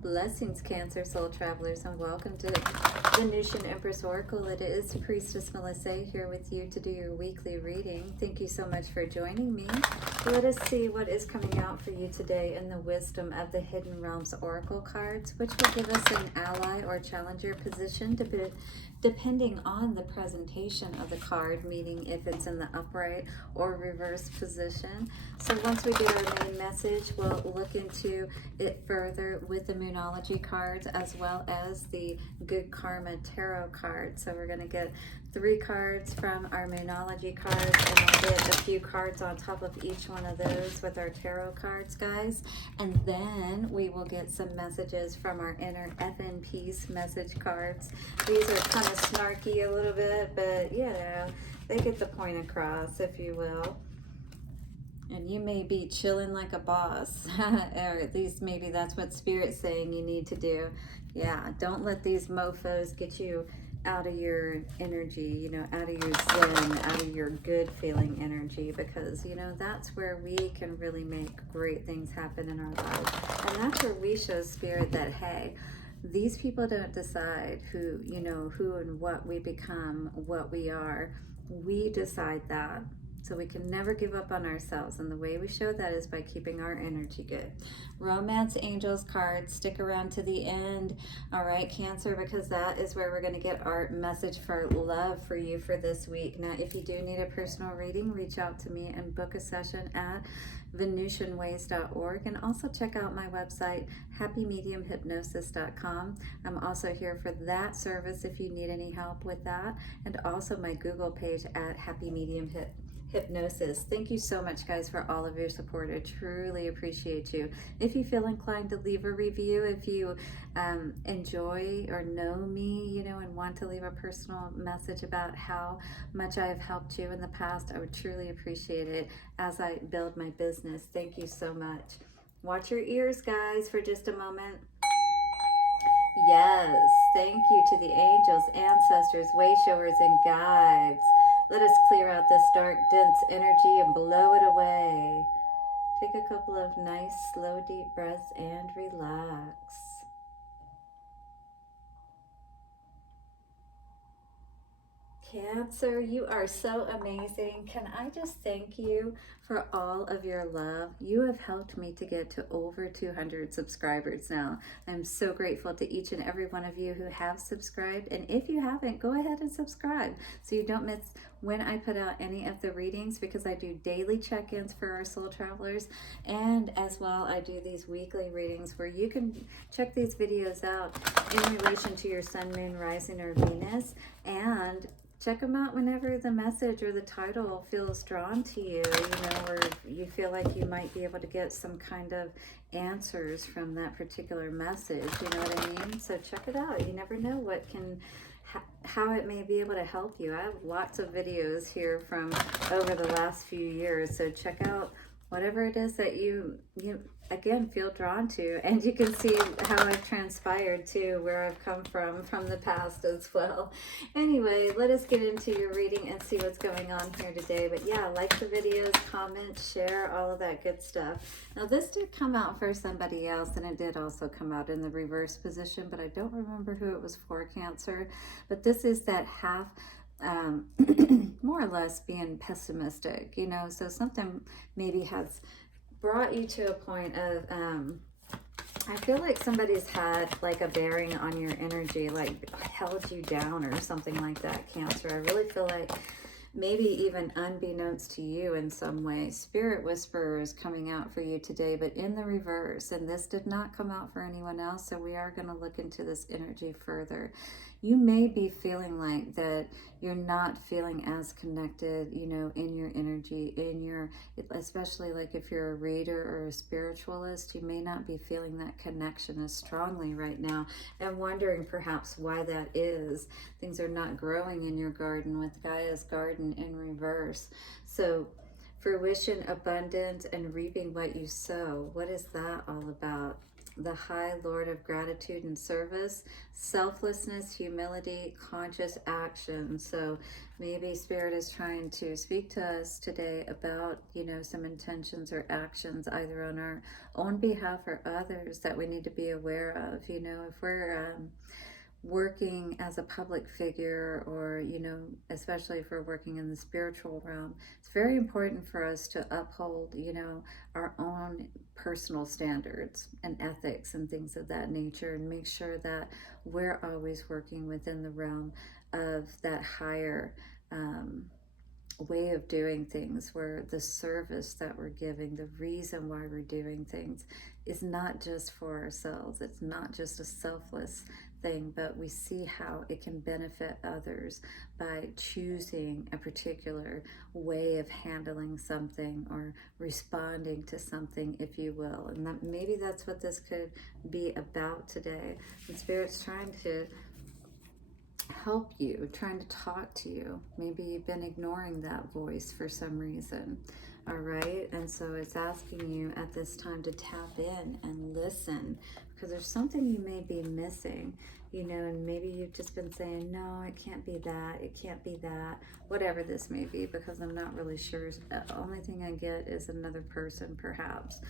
Blessings, Cancer Soul Travelers, and welcome to Venusian Empress Oracle. It is Priestess Melissae here with you to do your weekly reading. Thank you so much for joining me. Let us see what is coming out for you today in the wisdom of the Hidden Realms Oracle cards, which will give us an ally or challenger position depending on the presentation of the card, meaning if it's in the upright or reverse position. So once we get our main message, we'll look into it further with the Moonology cards as well as the Good Karma Tarot card. So we're going to get 3 cards from our Moonology cards, and I'll get a few cards on top of each one of those with our tarot cards, guys. And then we will get some messages from our Inner FN Peace message cards. These are kind of snarky a little bit, but you know, they get the point across, if you will. And you may be chilling like a boss, or at least maybe that's what Spirit's saying you need to do. Yeah, don't let these mofos get you out of your energy, you know, out of your zen, out of your good feeling energy, because, you know, that's where we can really make great things happen in our life. And that's where we show Spirit that, hey, these people don't decide who, you know, who and what we become, what we are. We decide that. So we can never give up on ourselves. And the way we show that is by keeping our energy good. Romance Angels cards, stick around to the end. All right, Cancer, because that is where we're going to get our message for love for you for this week. Now, if you do need a personal reading, reach out to me and book a session at venusianways.org, and also check out my website, happymediumhypnosis.com. I'm also here for that service if you need any help with that, and also my Google page at Happy Medium Hypnosis. Thank you so much, guys, for all of your support. I truly appreciate you. If you feel inclined to leave a review, if you enjoy or know me, you know, and want to leave a personal message about how much I have helped you in the past, I would truly appreciate it as I build my business. Thank you so much. Watch your ears, guys, for just a moment. Yes, thank you to the angels, ancestors, way showers, and guides. Let us clear out this dark, dense energy and blow it away. Take a couple of nice, slow, deep breaths and relax. Cancer, you are so amazing. Can I just thank you for all of your love? You have helped me to get to over 200 subscribers now. I'm so grateful to each and every one of you who have subscribed. And if you haven't, go ahead and subscribe so you don't miss when I put out any of the readings, because I do daily check-ins for our soul travelers. And as well, I do these weekly readings where you can check these videos out in relation to your sun, moon, rising, or Venus, and check them out whenever the message or the title feels drawn to you, you know, or you feel like you might be able to get some kind of answers from that particular message, you know what I mean? So check it out. You never know what can, how it may be able to help you. I have lots of videos here from over the last few years, so check out whatever it is that you again feel drawn to, and you can see how I've transpired too, where I've come from the past as well. Anyway, let us get into your reading and see what's going on here today. But yeah, like the videos, comment, share, all of that good stuff. Now this did come out for somebody else, and it did also come out in the reverse position, but I don't remember who it was for, Cancer. But this is that half more or less being pessimistic, you know, so something maybe has brought you to a point of I feel like somebody's had like a bearing on your energy, like held you down or something like that, Cancer. I really feel like maybe even unbeknownst to you in some way, Spirit Whisperer is coming out for you today, but in the reverse. And this did not come out for anyone else, so we are going to look into this energy further. You may be feeling like that you're not feeling as connected, you know, in your energy, in your, especially like if you're a reader or a spiritualist, you may not be feeling that connection as strongly right now, and wondering perhaps why that is. Things are not growing in your garden with Gaia's garden in reverse. So fruition, abundance, and reaping what you sow. What is that all about? the High Lord of Gratitude and Service, selflessness, humility, conscious action. So maybe Spirit is trying to speak to us today about, you know, some intentions or actions either on our own behalf or others that we need to be aware of. You know, if we're working as a public figure, or, you know, especially if we're working in the spiritual realm, it's very important for us to uphold, you know, our own personal standards and ethics and things of that nature, and make sure that we're always working within the realm of that higher way of doing things, where the service that we're giving, the reason why we're doing things, is not just for ourselves. It's not just a selfless thing, but we see how it can benefit others by choosing a particular way of handling something or responding to something, if you will. And that maybe that's what this could be about today. The Spirit's trying to help you, trying to talk to you. Maybe you've been ignoring that voice for some reason. All right, and so it's asking you at this time to tap in and listen, because there's something you may be missing, you know, and maybe you've just been saying, no, it can't be that, it can't be that, whatever this may be, because I'm not really sure. The only thing I get is another person, perhaps.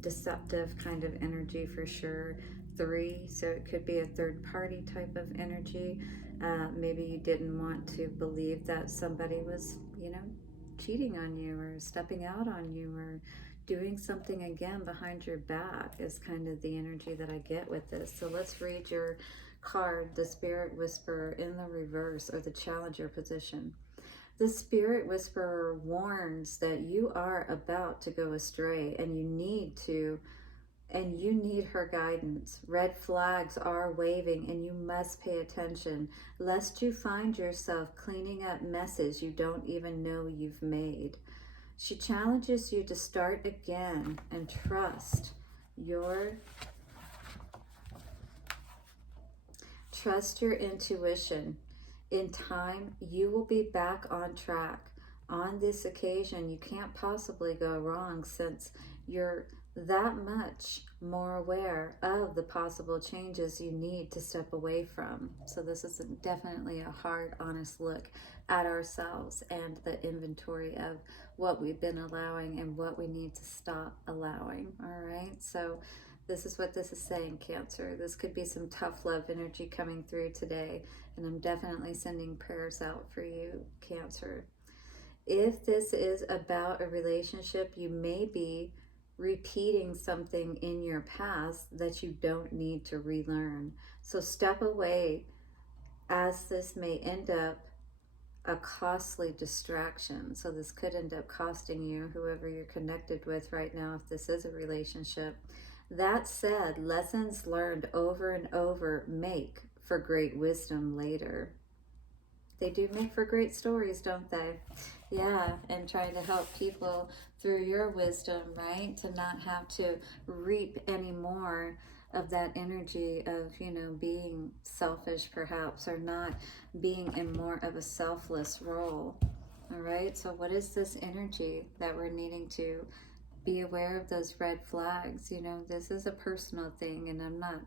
Deceptive kind of energy for sure. 3, so it could be a third party type of energy. Maybe you didn't want to believe that somebody was, you know, cheating on you or stepping out on you or doing something again behind your back, is kind of the energy that I get with this. So let's read your card, the Spirit Whisperer in the reverse, or the Challenger position. The Spirit Whisperer warns that you are about to go astray, and you need her guidance. Red flags are waving, and you must pay attention, lest you find yourself cleaning up messes you don't even know you've made. She challenges you to start again and trust your intuition. In time, you will be back on track. On this occasion, you can't possibly go wrong, since you're that much more aware of the possible changes you need to step away from. So this is definitely a hard, honest look at ourselves and the inventory of what we've been allowing and what we need to stop allowing. All right, so this is what this is saying, Cancer. This could be some tough love energy coming through today, and I'm definitely sending prayers out for you, Cancer. If this is about a relationship, you may be repeating something in your past that you don't need to relearn. So step away, as this may end up a costly distraction. So this could end up costing you, whoever you're connected with right now, if this is a relationship. That said, lessons learned over and over make for great wisdom later. They do make for great stories, don't they? Yeah, and trying to help people through your wisdom, right? To not have to reap any more of that energy of, you know, being selfish perhaps, or not being in more of a selfless role. All right, so what is this energy that we're needing to be aware of? Those red flags? You know, this is a personal thing, and I'm not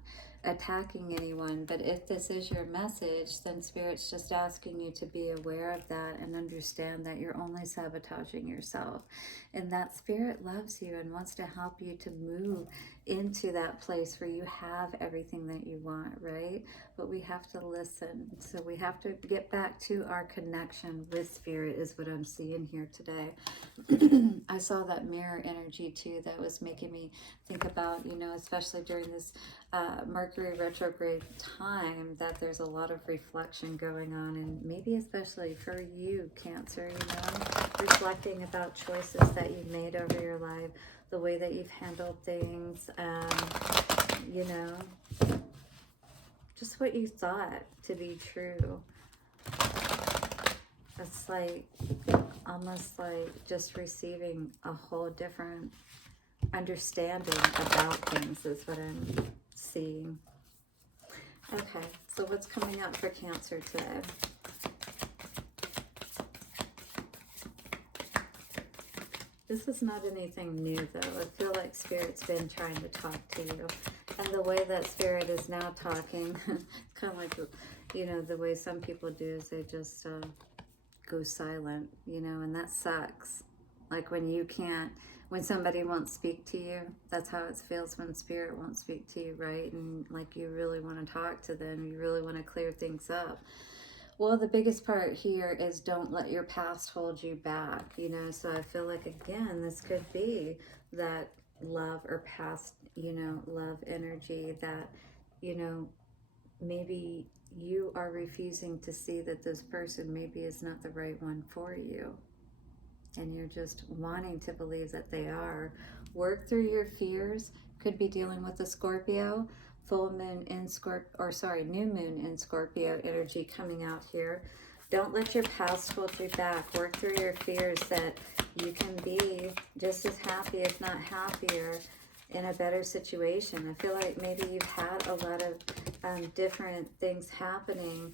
attacking anyone, but if this is your message, then Spirit's just asking you to be aware of that and understand that you're only sabotaging yourself, and that Spirit loves you and wants to help you to move into that place where you have everything that you want, right? But we have to listen. So we have to get back to our connection with Spirit, is what I'm seeing here today. I saw that mirror energy too, that was making me think about, you know, especially during this Mercury retrograde time, that there's a lot of reflection going on, and maybe especially for you, Cancer, you know, reflecting about choices that you've made over your life, the way that you've handled things, you know, just what you thought to be true. It's like almost like just receiving a whole different understanding about things, is what I'm seeing. Okay, so what's coming up for Cancer today? This is not anything new though. I feel like Spirit's been trying to talk to you. And the way that Spirit is now talking, it's kind of like, you know, the way some people do is they just go silent, you know, and that sucks. Like when you can't, when somebody won't speak to you, that's how it feels when Spirit won't speak to you, right? And like you really want to talk to them, you really want to clear things up. Well, the biggest part here is don't let your past hold you back, you know. So I feel like, again, this could be that love or past, you know, love energy that, you know, maybe you are refusing to see that this person maybe is not the right one for you. And you're just wanting to believe that they are. Work through your fears. Could be dealing with a Scorpio, full moon in Scorpio, or sorry, new moon in Scorpio energy coming out here. Don't let your past hold you back. Work through your fears that you can be just as happy, if not happier, in a better situation. I feel like maybe you've had a lot of different things happening,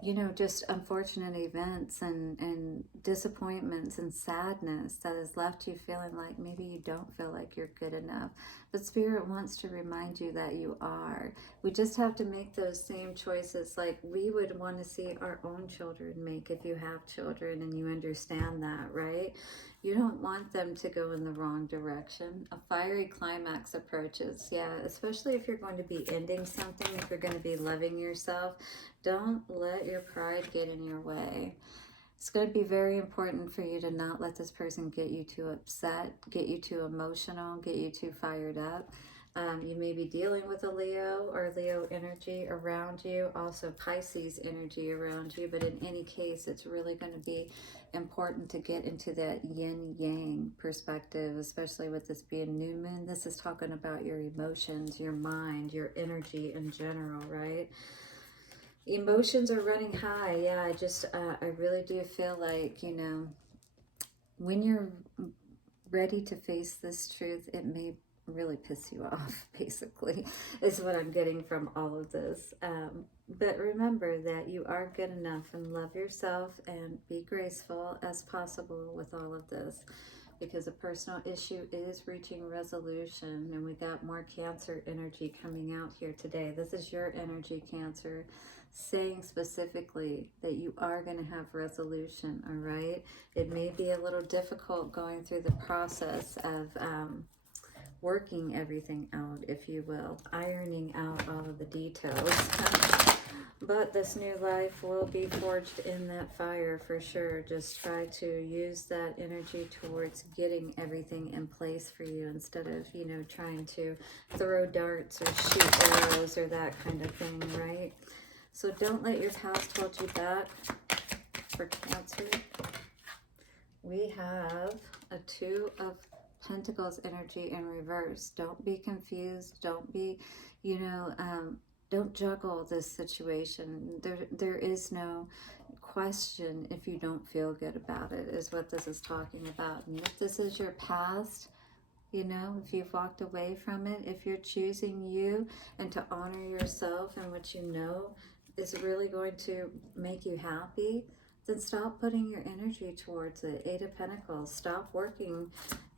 you know, just unfortunate events and disappointments and sadness that has left you feeling like maybe you don't feel like you're good enough. But Spirit wants to remind you that you are. We just have to make those same choices like we would want to see our own children make if you have children and you understand that, right? You don't want them to go in the wrong direction. A fiery climax approaches, yeah, especially if you're going to be ending something, if you're going to be loving yourself. Don't let your pride get in your way. It's going to be very important for you to not let this person get you too upset, get you too emotional, get you too fired up. You may be dealing with a Leo or Leo energy around you, also Pisces energy around you, but in any case, it's really going to be important to get into that yin-yang perspective, especially with this being new moon. This is talking about your emotions, your mind, your energy in general, right? Emotions are running high. Yeah, I really do feel like, you know, when you're ready to face this truth, it may really piss you off, basically, is what I'm getting from all of this. But remember that you are good enough and love yourself and be graceful as possible with all of this, because a personal issue is reaching resolution. And we got more Cancer energy coming out here today. This is your energy, Cancer, saying specifically that you are going to have resolution, all right? It may be a little difficult going through the process of working everything out, if you will, ironing out all of the details. But this new life will be forged in that fire for sure. Just try to use that energy towards getting everything in place for you instead of, you know, trying to throw darts or shoot arrows or that kind of thing, right? So don't let your past hold you back. For Cancer, we have a Two of Pentacles energy in reverse. Don't be confused. Don't be, you know, don't juggle this situation. There is no question if you don't feel good about it, is what this is talking about. And if this is your past, you know, if you've walked away from it, if you're choosing you and to honor yourself and what you know is really going to make you happy, then stop putting your energy towards it. Eight of Pentacles. Stop working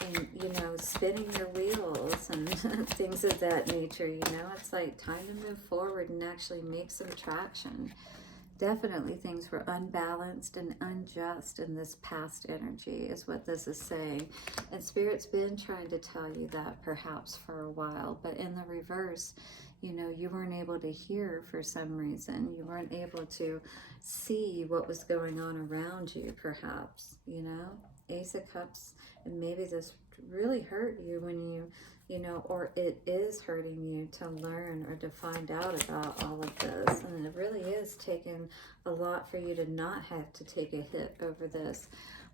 and, you know, spinning your wheels and things of that nature, you know. It's like time to move forward and actually make some traction. Definitely things were unbalanced and unjust in this past energy, is what this is saying. And Spirit's been trying to tell you that perhaps for a while, but in the reverse, you know, you weren't able to hear for some reason. You weren't able to see what was going on around you, perhaps, you know. Ace of Cups, and maybe this really hurt you when you know, or it is hurting you to learn or to find out about all of this. And it really is taking a lot for you to not have to take a hit over this.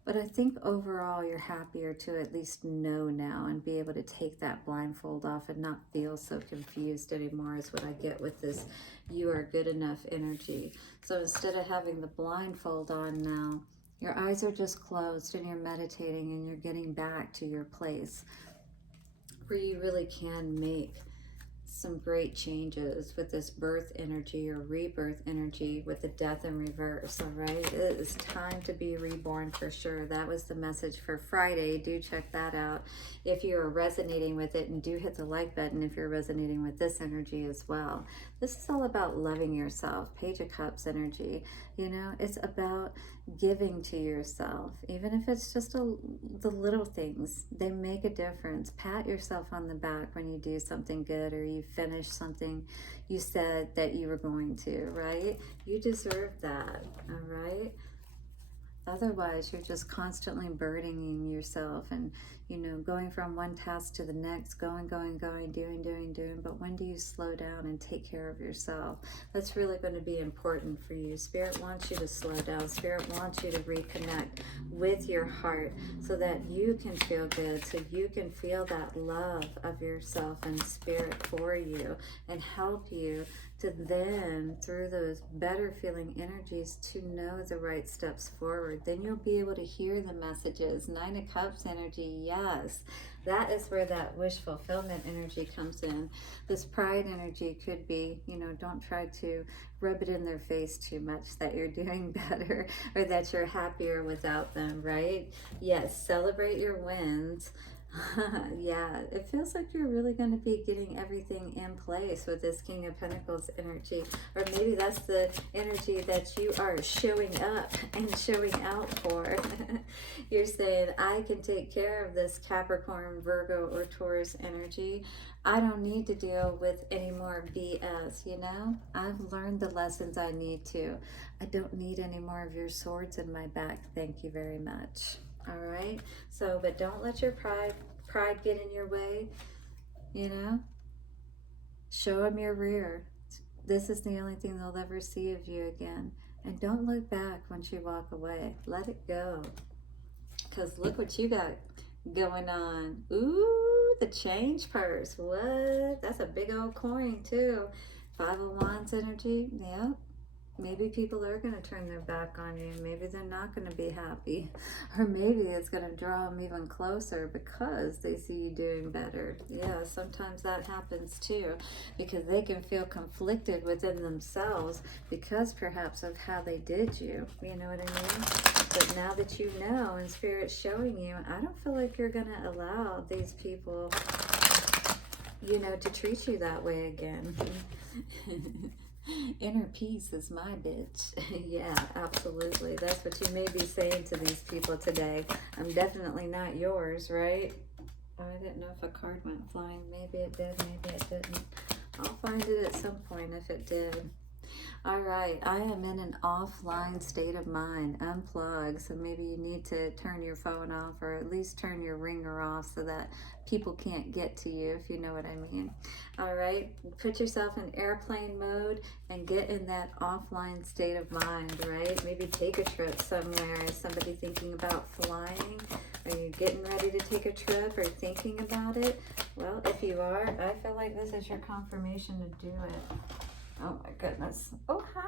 But I think overall you're happier to at least know now and be able to take that blindfold off and not feel so confused anymore, is what I get with this you are good enough energy. So instead of having the blindfold on now, your eyes are just closed and you're meditating and you're getting back to your place where you really can make some great changes with this birth energy or rebirth energy with the death in reverse. All right, it is time to be reborn for sure. That was the message for Friday. Do check that out if you are resonating with it, and do hit the like button if you're resonating with this energy as well. This is all about loving yourself. Page of Cups energy, you know, it's about giving to yourself, even if it's just the little things. They make a difference. Pat yourself on the back when you do something good or you finish something you said that you were going to, right? You deserve that, all right? Otherwise, you're just constantly burdening yourself and, you know, going from one task to the next, going, doing. But when do you slow down and take care of yourself? That's really going to be important for you. Spirit wants you to slow down. Spirit wants you to reconnect with your heart so that you can feel good, so you can feel that love of yourself and spirit for you, and help you to then, through those better feeling energies, to know the right steps forward. Then you'll be able to hear the messages. 9 of Cups energy, yes. That is where that wish fulfillment energy comes in. This pride energy could be, you know, don't try to rub it in their face too much that you're doing better or that you're happier without them, right? Yes, celebrate your wins. Yeah, it feels like you're really going to be getting everything in place with this King of Pentacles energy. Or maybe that's the energy that you are showing up and showing out for. You're saying, I can take care of this Capricorn, Virgo, or Taurus energy. I don't need to deal with any more BS, you know? I've learned the lessons I need to. I don't need any more of your swords in my back. Thank you very much. All right, so, but don't let your pride get in your way, you know? Show them your rear. This is the only thing they'll ever see of you again. And don't look back once you walk away. Let it go. Because look what you got going on. Ooh, the change purse. What? That's a big old coin too. 5 of Wands energy. Yep. Maybe people are going to turn their back on you. Maybe they're not going to be happy. Or maybe it's going to draw them even closer because they see you doing better. Yeah, sometimes that happens too, because they can feel conflicted within themselves because perhaps of how they did you. You know what I mean? But now that you know and Spirit's showing you, I don't feel like you're going to allow these people, you know, to treat you that way again. Inner peace is my bitch. Yeah, absolutely. That's what you may be saying to these people today. I'm definitely not yours, right? Oh, I didn't know if a card went flying. Maybe it did, maybe it didn't. I'll find it at some point if it did. All right, I am in an offline state of mind, unplug. So maybe you need to turn your phone off, or at least turn your ringer off so that people can't get to you, if you know what I mean. All right, put yourself in airplane mode and get in that offline state of mind, right? Maybe take a trip somewhere. Is somebody thinking about flying? Are you getting ready to take a trip or thinking about it? Well, if you are, I feel like this is your confirmation to do it. Oh my goodness. Oh, hi.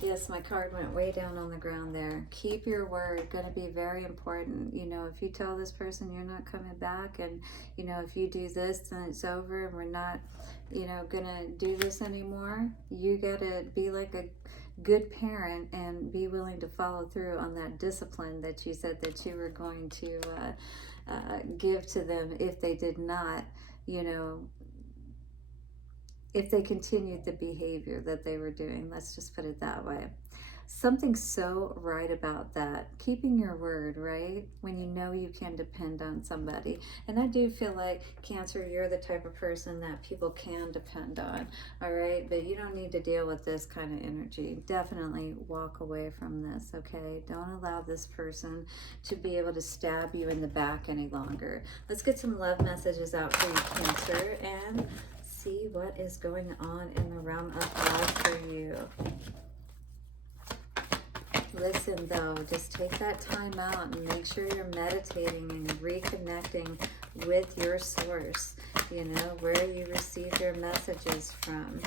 Yes, my card went way down on the ground there. Keep your word. Going to be very important. You know, if you tell this person you're not coming back, and, you know, if you do this, then it's over and we're not, you know, going to do this anymore. You got to be like a good parent and be willing to follow through on that discipline that you said that you were going to give to them if they did not, you know, if they continued the behavior that they were doing. Let's just put it that way. Something so right about that. Keeping your word, right? When you know you can depend on somebody. And I do feel like, Cancer, you're the type of person that people can depend on, all right? But you don't need to deal with this kind of energy. Definitely walk away from this, okay? Don't allow this person to be able to stab you in the back any longer. Let's get some love messages out for you, Cancer, and see what is going on in the realm of love for you. Listen, though, just take that time out and make sure you're meditating and reconnecting with your source, you know, where you receive your messages from,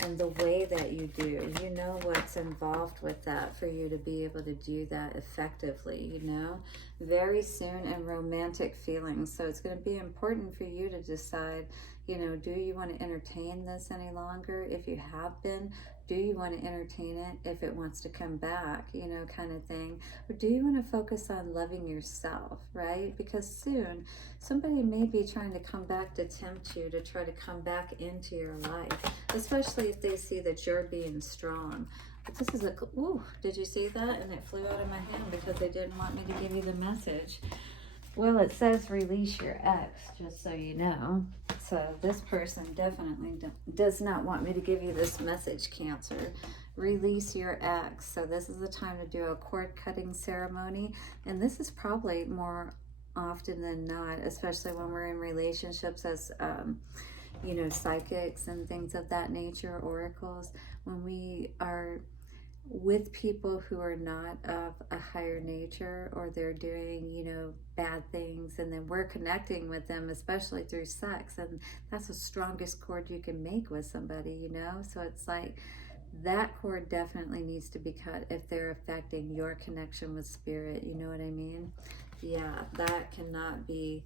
and the way that you do. You know what's involved with that for you to be able to do that effectively, you know. Very soon, and romantic feelings. So it's going to be important for you to decide, You know, do you want to entertain this any longer? If you have been, do you want to entertain it if it wants to come back, you know, kind of thing? Or do you want to focus on loving yourself, right? Because soon somebody may be trying to come back to tempt you, to try to come back into your life, especially if they see that you're being strong. But this is a, ooh, did you see that? And it flew out of my hand because they didn't want me to give you the message. Well, it says release your ex, just so you know. So this person definitely does not want me to give you this message, Cancer. Release your ex. So this is the time to do a cord cutting ceremony. And this is probably more often than not, especially when we're in relationships as, you know, psychics and things of that nature, oracles, when we are with people who are not of a higher nature, or they're doing, you know, bad things, and then we're connecting with them, especially through sex, and that's the strongest cord you can make with somebody, you know. So it's like that cord definitely needs to be cut if they're affecting your connection with spirit, you know what I mean? Yeah, that cannot be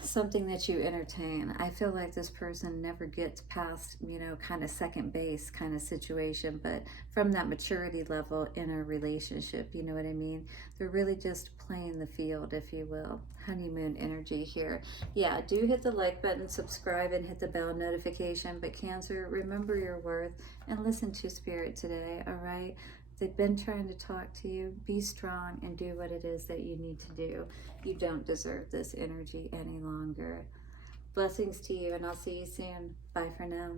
something that you entertain. I feel like this person never gets past, you know, kind of second base kind of situation, but from that maturity level in a relationship, you know what I mean? They're really just playing the field, if you will. Honeymoon energy here. Yeah, do hit the like button, subscribe, and hit the bell notification. But Cancer, remember your worth and listen to Spirit today, all right? They've been trying to talk to you. Be strong and do what it is that you need to do. You don't deserve this energy any longer. Blessings to you, and I'll see you soon. Bye for now.